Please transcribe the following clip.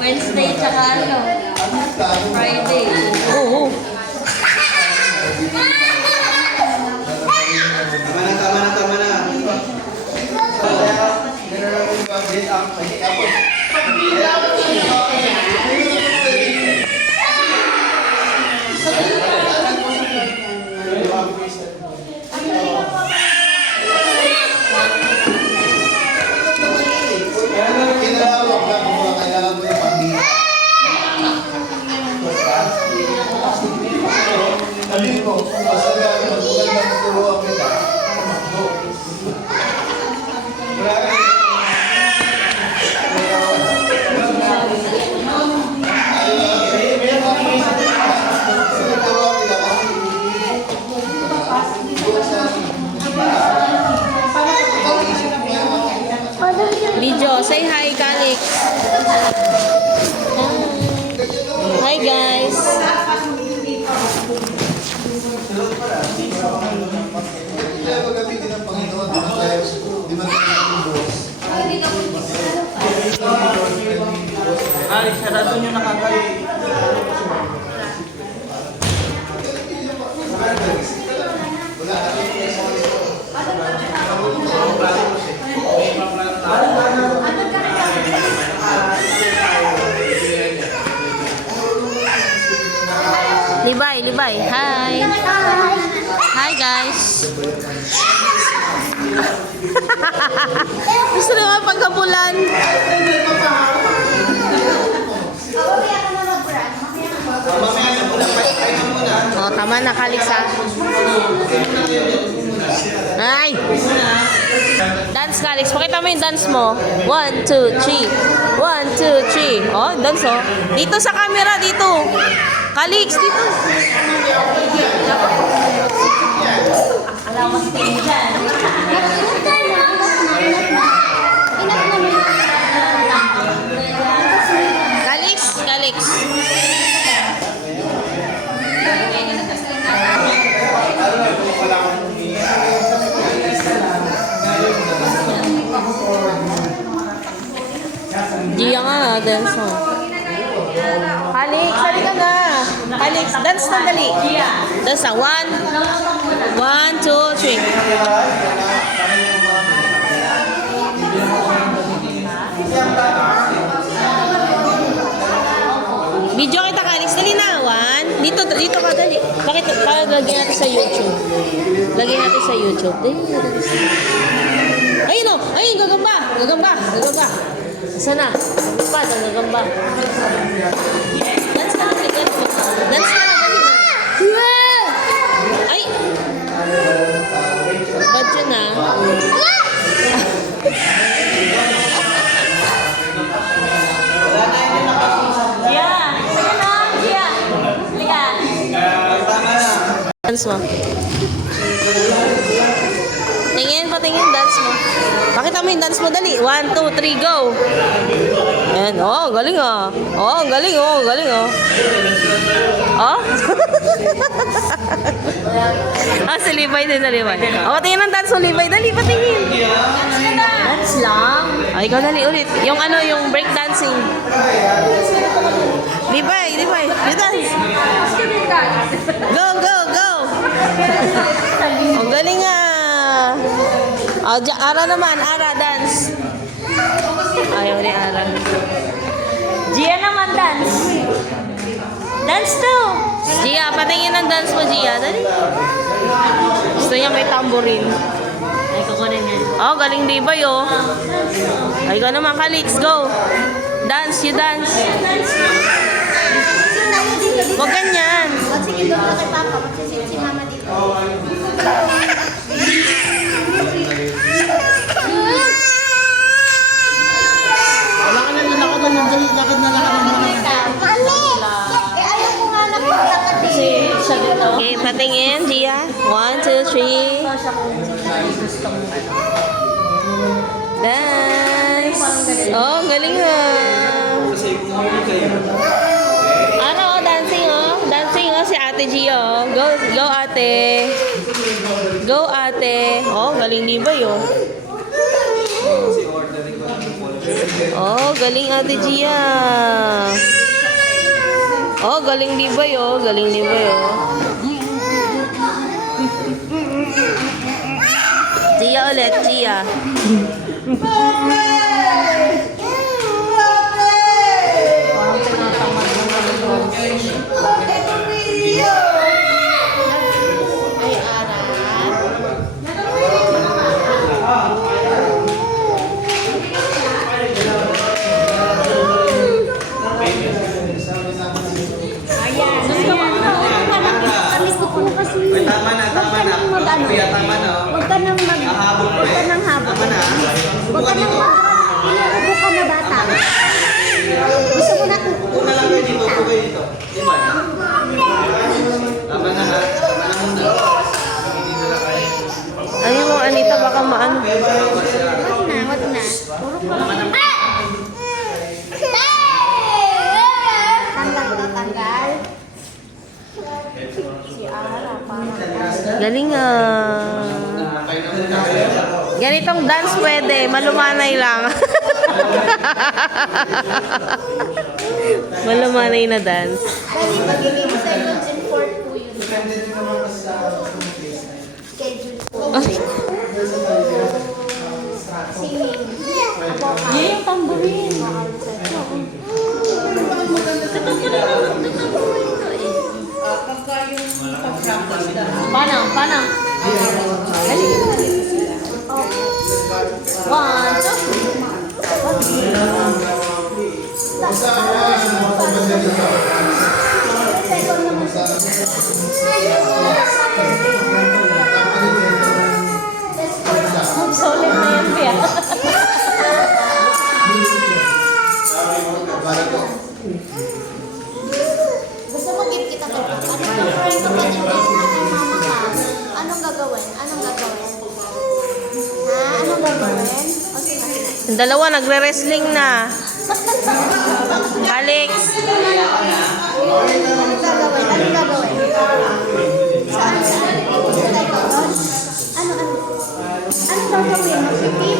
Wednesday tsaka ano? Friday. Oo. Tama na. Video, say hi, Calix. Hi, guys. Ay, sarado nyo nakagalit. Libay. Hi. Hi, guys. Gusto nyo nga pagkabulan. Oh, tama na, Calix, ha? Ay! Dance, Calix. Pakita mo yung dance mo. 1, 2, 3. 1, 2, 3. Oh, dance, oh. Dito sa camera, dito. Calix, dito. Alawas kayo dyan. Calix. Diyan nga, dance mo. Calix, sali ka na. Calix, dance na dali. Dance na. 1, 2, 3. Video kita, Calix. Dali na. 1. Dito ka, dali. Bakit? Para lagyan natin sa YouTube. Lagyan natin sa YouTube. Dali. Ayun o. Ayun, gagamba. Sana. Gagamba. Dance na. Dali na. Ay! Bad yun na. Dance mo. Patingin, dance mo. Pakita mo yung dance mo, dali. 1, 2, 3, go. Ayan, oh, galing ah. Oh, galing oh. Oh? Si Libay din, Oh, patingin ang dance mo, Libay. Dali, patingin. Dance lang. Ay, ikaw dali ulit. Yung yung break dancing. Libay. You dance. Go. Oh, galing ah. Oh, Ara naman. Ara, dance. Ayaw ni Ara. Gia naman, dance. Dance too. Gia, patingin ang dance mo, Gia. Dali. Gusto niya may tambourine. Ay, kukunin niya. Oh, galing Libay, oh. Ay, ka naman, Calix. Go. Dance, you dance. Huwag ganyan. Sige, doon kay Papa. Magsisit si Mama dito. Wala ka na ka na dyan, bakit na lakad mo na? Mami! Eh, ayaw ko nga naglakad eh. Kasi siya din daw. Okay, patingin, Gia. 1, 2, 3. Siya kung gustong ano. Dance! Oh, galing ha! Kasi pumuli kayo. Ano, dancing oh. Dancing oh, si Ate Gia oh. Go, go ate. Go ate. Oh, galing ni ba yun? Kasi ordering ko ng polish. Oh, galing Ate Gia. Oh, galing di ba yun? Galing di ba yun? Gia ulit, Gia. Ay, Ara. Kami ko po kasi. Ay, tama na, tama na. Kuya, tama na. Huwag ka nang mag... Hahabol pa Huwag ka eh. nang habol. Tama na. Huwag ka nang inuubo ka na bata. Gusto mo na Una lang kayo dito, upo kayo dito. Di ba? Tama na ha. Tama na muna. Ayun mo, Anita, baka maano. Wag na, wag na. Tanggal to, tanggal. Si Ara, parang... Galing ah. Ganitong dance pwede, malumanay lang. Malumanay na dance. Kasi magiging 7th and 4th po yun. Schedule po. Singing. Yung tamborin. Paano? Paano? One, two. Solid na yan, Pia. Gusto mo gift kita to? Anong gagawin ko kanina kay mama ka? Anong gagawin? Anong gagawin? Ha? Anong gagawin? O sige, sige. Yung dalawa nagre-wrestling na. Alex. Anong gagawin? Anong gagawin? Saan? Saan? Ano? Ano? Anong gagawin? Magpipi?